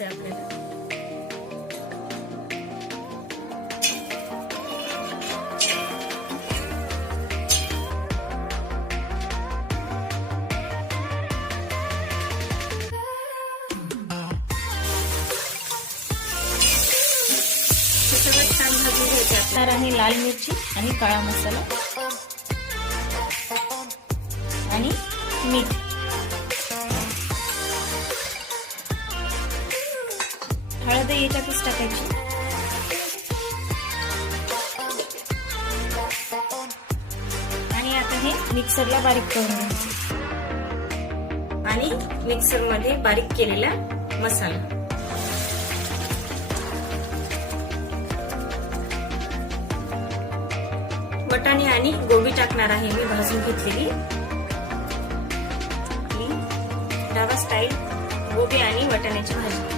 आपल्याला सगळं छान भाजून घ्यायचे आपल्याला आहे लाल मिरची आणि काळा मसाला आणि मीठ. हळद याच्यातच टाकायची आणि आता हे मिक्सरला बारीक करून घ्यायचं आणि मिक्सर मध्ये बारीक केलेला मसाला, वाटाणे आणि गोबी टाकणार आहे मी भाजून घेतलेली. डावा स्टाईल गोबी आणि वाटाण्याची भाजी.